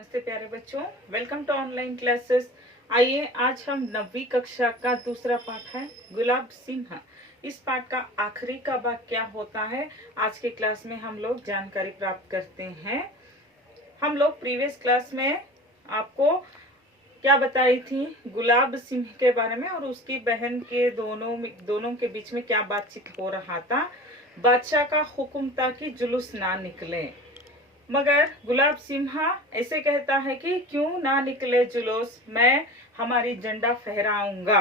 नमस्ते प्यारे बच्चों, वेलकम टू ऑनलाइन क्लासेस। आइए आज हम 9वीं कक्षा का दूसरा पाठ है गुलाब सिंह। इस पाठ का आखिरी का भाग क्या होता है, आज के क्लास में हम लोग जानकारी प्राप्त करते हैं। हम लोग प्रीवियस क्लास में आपको क्या बताई थी, गुलाब सिंह के बारे में और उसकी बहन के दोनों के बीच में क्या बातचीत हो रहा था। बादशाह का हुक्म था कि जुलूस ना निकले, मगर गुलाब सिंह ऐसे कहता है कि क्यों ना निकले जुलूस, मैं हमारी झंडा फहराऊंगा,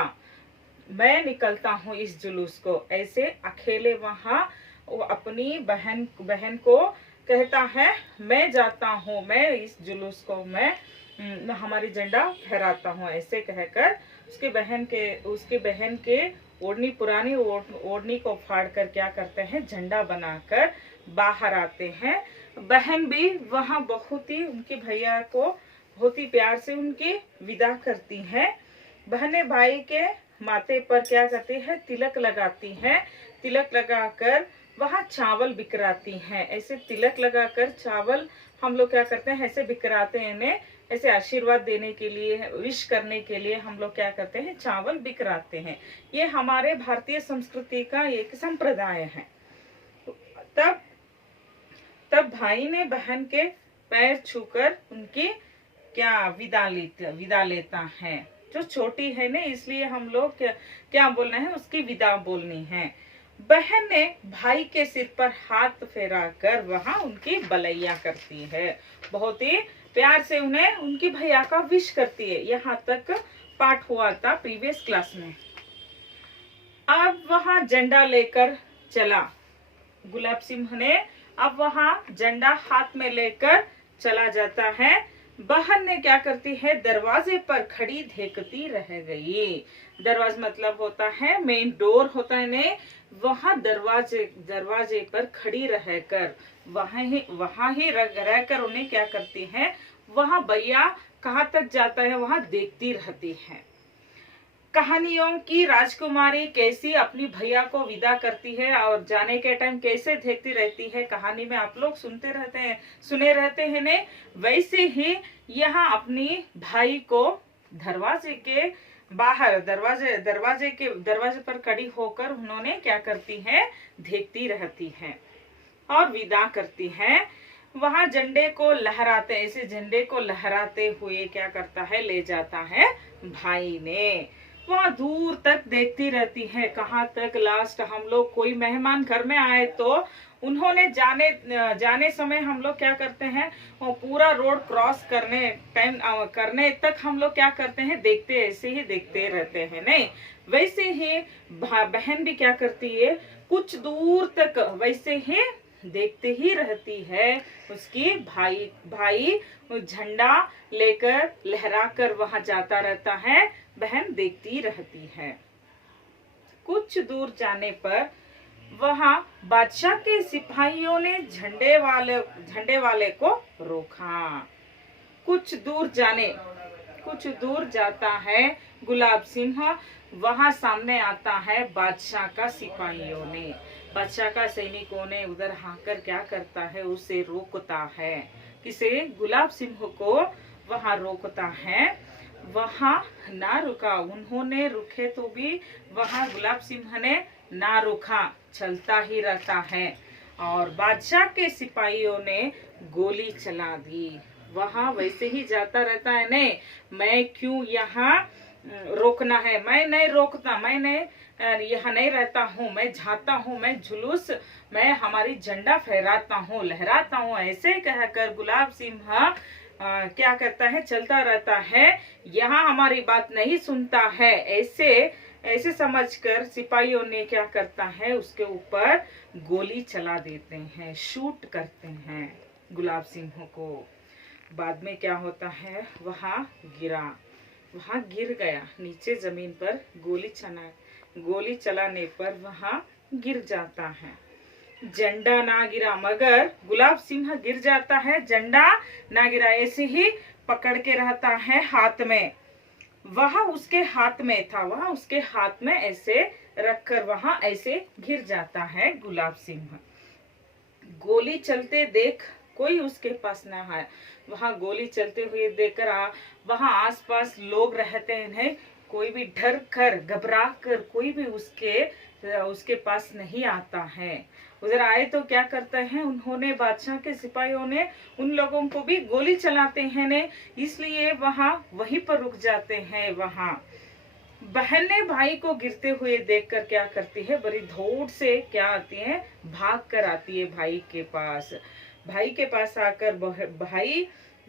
मैं निकलता हूँ इस जुलूस को। ऐसे अकेले वहां वो अपनी बहन को कहता है मैं जाता हूँ, मैं इस जुलूस को मैं हमारी झंडा फहराता हूँ। ऐसे कहकर उसके बहन के पुरानी ओढ़नी को फाड़ कर क्या करते हैं, झंडा बनाकर बाहर आते हैं। बहन भी वहां बहुत ही उनके भैया को बहुत ही प्यार से उनकी विदा करती है। बहनें भाई के माथे पर क्या करती है, तिलक लगाती है। तिलक लगाकर वहां चावल बिखराती हैं। ऐसे तिलक लगाकर चावल हम लोग क्या करते हैं, ऐसे बिखराते हैं इन्हें, ऐसे आशीर्वाद देने के लिए, विश करने के लिए हम लोग क्या करते हैं, चावल बिखराते हैं। ये हमारे भारतीय संस्कृति का एक संप्रदाय है। तब भाई ने बहन के पैर छूकर उनकी क्या विदा लेता है। जो छोटी है ना, इसलिए हम लोग क्या बोलना है, उसकी विदा बोलनी है। बहन ने भाई के सिर पर हाथ फेरा कर वहां उनकी बलैया करती है, बहुत ही प्यार से उन्हें उनकी भैया का विश करती है। यहाँ तक पाठ हुआ था प्रीवियस क्लास में। अब वहां झंडा लेकर चला गुलाब सिंह ने, अब वहां झंडा हाथ में लेकर चला जाता है। बहन ने क्या करती है, दरवाजे पर खड़ी देखती रह गई। दरवाजा मतलब होता है मेन डोर होता है ने, वहां दरवाजे पर खड़ी रहकर वहां ही रहकर उन्हें क्या करती है, वहां भैया कहाँ तक जाता है वहां देखती रहती है। कहानियों की राजकुमारी कैसी अपनी भैया को विदा करती है और जाने के टाइम कैसे देखती रहती है, कहानी में आप लोग सुने रहते हैं ने, वैसे ही यहाँ अपनी भाई को दरवाजे के बाहर दरवाजे पर खड़ी होकर उन्होंने क्या करती है, देखती रहती है और विदा करती है। वहां झंडे को लहराते, ऐसे झंडे को लहराते हुए क्या करता है, ले जाता है भाई ने। वहां दूर तक देखती रहती है, कहाँ तक, लास्ट हम लोग कोई मेहमान घर में आए तो उन्होंने जाने समय हम लोग क्या करते हैं, वो पूरा रोड क्रॉस करने तक हम लोग क्या करते हैं, देखते, ऐसे ही देखते रहते हैं। नहीं, वैसे ही बहन भी क्या करती है, कुछ दूर तक वैसे ही देखते ही रहती है। उसकी भाई झंडा लेकर लहरा कर वहां जाता रहता है, बहन देखती रहती है। कुछ दूर जाने पर वहां बादशाह के सिपाहियों ने झंडे वाले को रोका। कुछ दूर जाता है गुलाब सिंह, वहां सामने आता है बादशाह का सिपाहियों ने, बादशाह का सैनिकों ने उधर आकर क्या करता है, उसे रोकता है। किसे, गुलाब सिंह को वहां रोकता है। वहां ना रुका, उन्होंने रुके तो भी वहां गुलाब सिंह ने ना रुका, चलता ही रहता है और बादशाह के सिपाहियों ने गोली चला दी। वहां वैसे ही जाता रहता है, नहीं मैं क्यों यहाँ रोकना है, मैं नहीं रोकता, मैं नहीं यहाँ नहीं रहता हूँ, मैं जाता हूँ, मैं हमारी झंडा फहराता हूँ, लहराता हूँ। ऐसे कहकर गुलाब सिंह क्या करता है, चलता रहता है, यहाँ हमारी बात नहीं सुनता है। ऐसे समझकर सिपाहियों ने क्या करता है, उसके ऊपर गोली चला देते हैं, शूट करते हैं गुलाब सिंह को। बाद में क्या होता है, वहां गिर गया नीचे जमीन पर, गोली चलाने पर वहां गिर जाता है। झंडा ना गिरा, मगर गुलाब सिंह गिर जाता है, झंडा ना गिरा, ऐसे ही पकड़ के रहता है हाथ में। वहां उसके हाथ में ऐसे रखकर वहां ऐसे गिर जाता है गुलाब सिंह। गोली चलते देख कोई उसके पास ना है। वहां गोली चलते हुए देखकर वहां आसपास लोग रहते हैं, कोई भी डर कर घबरा कर कोई भी उसके पास नहीं आता है। उधर आए तो क्या करते हैं, उन्होंने बादशाह के सिपाहियों ने उन लोगों को भी गोली चलाते हैं ने, इसलिए वहीं पर रुक जाते हैं। वहां बहन ने भाई को गिरते हुए देखकर क्या करती है, बड़ी दौड़ से क्या आती है, भाग कर आती है भाई के पास। भाई के पास आकर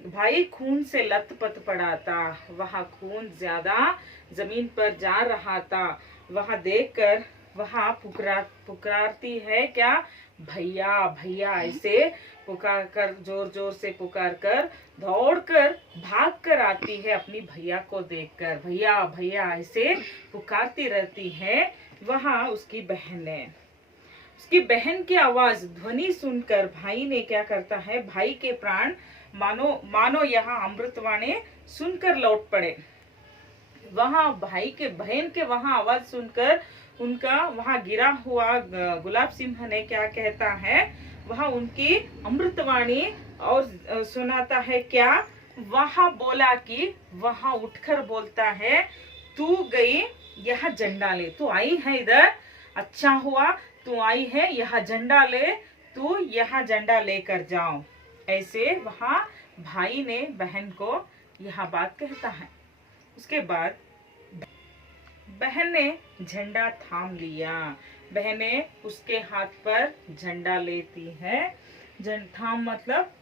भाई खून से लथपथ पड़ा था, वहां खून ज्यादा जमीन पर जा रहा था। वहां देखकर वहां पुकारती है क्या, भैया भैया, ऐसे पुकार कर जोर जोर से पुकार कर दौड़कर भाग कर आती है अपनी भैया को देखकर। भैया भैया ऐसे पुकारती रहती है। वहां उसकी बहन की आवाज ध्वनि सुनकर भाई ने क्या करता है, भाई के प्राण मानो मानो यहाँ अमृतवाणी सुनकर लौट पड़े। वहां बहन के वहां आवाज सुनकर उनका वहां गिरा हुआ गुलाब सिंह ने क्या कहता है, वहां उनकी अमृतवाणी और सुनाता है क्या, वहां बोला कि वहां उठकर बोलता है, तू गई यहाँ झंडा ले, तू आई है इधर, अच्छा हुआ तू आई है, यहाँ झंडा ले, तू यहाँ झंडा लेकर जाओ। ऐसे वहां भाई ने बहन को यह बात कहता है। उसके बाद बहन ने झंडा थाम लिया। बहने उसके हाथ पर झंडा लेती है, थाम मतलब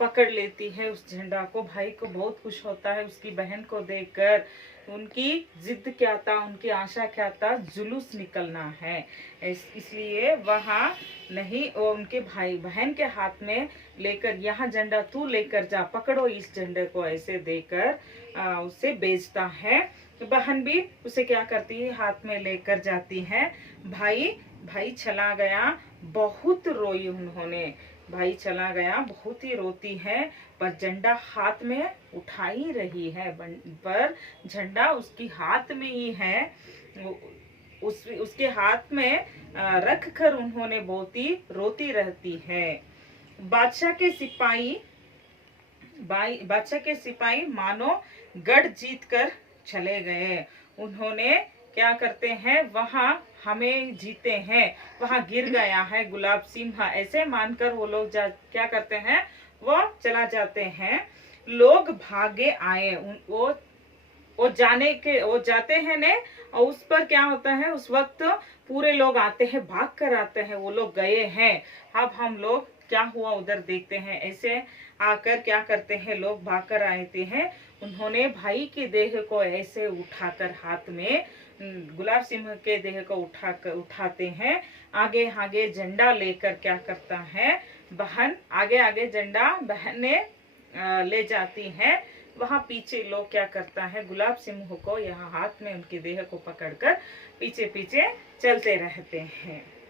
पकड़ लेती है उस झंडा को। भाई को बहुत खुश होता है उसकी बहन को देखकर। उनकी जिद क्या था, उनकी आशा क्या था, जुलूस निकलना है, इसलिए वहां नहीं, वो उनके भाई बहन के हाथ में लेकर, यहाँ झंडा तू लेकर जा, पकड़ो इस झंडे को, ऐसे देकर उसे बेचता है। बहन भी उसे क्या करती है, हाथ में लेकर जाती है। भाई चला गया, बहुत रोई उन्होंने। भाई चला गया, बहुत ही रोती है, पर झंडा हाथ में उठा ही रही है, पर झंडा उसकी हाथ में ही है। उसके हाथ में रख कर उन्होंने बहुत ही रोती रहती है। बादशाह के सिपाही मानो गढ़ जीत कर चले गए। उन्होंने क्या करते हैं, वहां हमें जीते हैं, वहां गिर गया है गुलाब सिंह, ऐसे मानकर वो लोग क्या करते हैं, वो चला जाते हैं। लोग भागे आए, वो जाते हैं ने, और उस पर क्या होता है, उस वक्त पूरे लोग आते हैं, भाग कर आते हैं, वो लोग गए हैं, अब हम लोग क्या हुआ उधर देखते हैं। ऐसे आकर क्या करते हैं, लोग भाग कर आते हैं। उन्होंने भाई के देह को ऐसे उठाकर, हाथ में गुलाब सिंह के देह को उठाते हैं। आगे आगे झंडा लेकर क्या करता है, बहन आगे झंडा बहन ने ले जाती है। वहां पीछे लोग क्या करता है, गुलाब सिंह को यहाँ हाथ में उनके देह को पकड़कर पीछे पीछे चलते रहते हैं।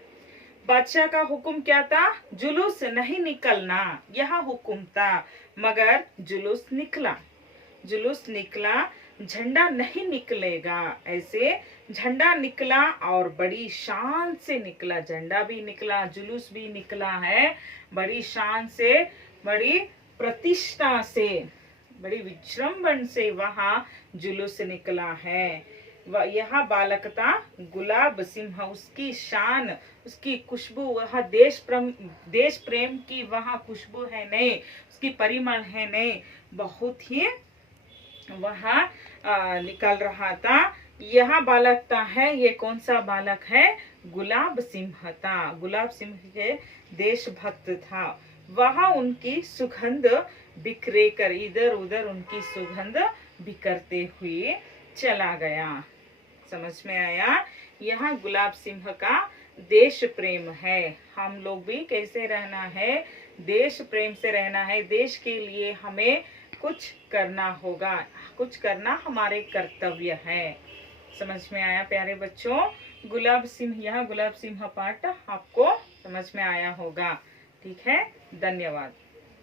बादशाह का हुक्म क्या था, जुलूस नहीं निकलना, यह हुक्म था, मगर जुलूस निकला, झंडा नहीं निकलेगा। ऐसे झंडा निकला और बड़ी शान से निकला, झंडा भी निकला, जुलूस भी निकला है, बड़ी शान से, बड़ी प्रतिष्ठा से, बड़ी विजृंभण से वहां जुलूस निकला है। यह बालक था गुलाब सिंह, उसकी शान, उसकी खुशबू, वह देश प्रेम की वहां खुशबू है नहीं, उसकी परिमल है नहीं, बहुत ही वहां निकल रहा था। यह बालक था है, ये कौन सा बालक है, गुलाब सिंह था, गुलाब सिंह के देशभक्त था। वहां उनकी सुगंध बिखरे कर, इधर उधर उनकी सुगंध बिखरते हुए चला गया। समझ में आया, यहाँ गुलाब सिंह का देश प्रेम है। हम लोग भी कैसे रहना है, देश प्रेम से रहना है, देश के लिए हमें कुछ करना होगा, कुछ करना हमारे कर्तव्य है। समझ में आया प्यारे बच्चों, गुलाब सिंह पाठ आपको समझ में आया होगा। ठीक है, धन्यवाद।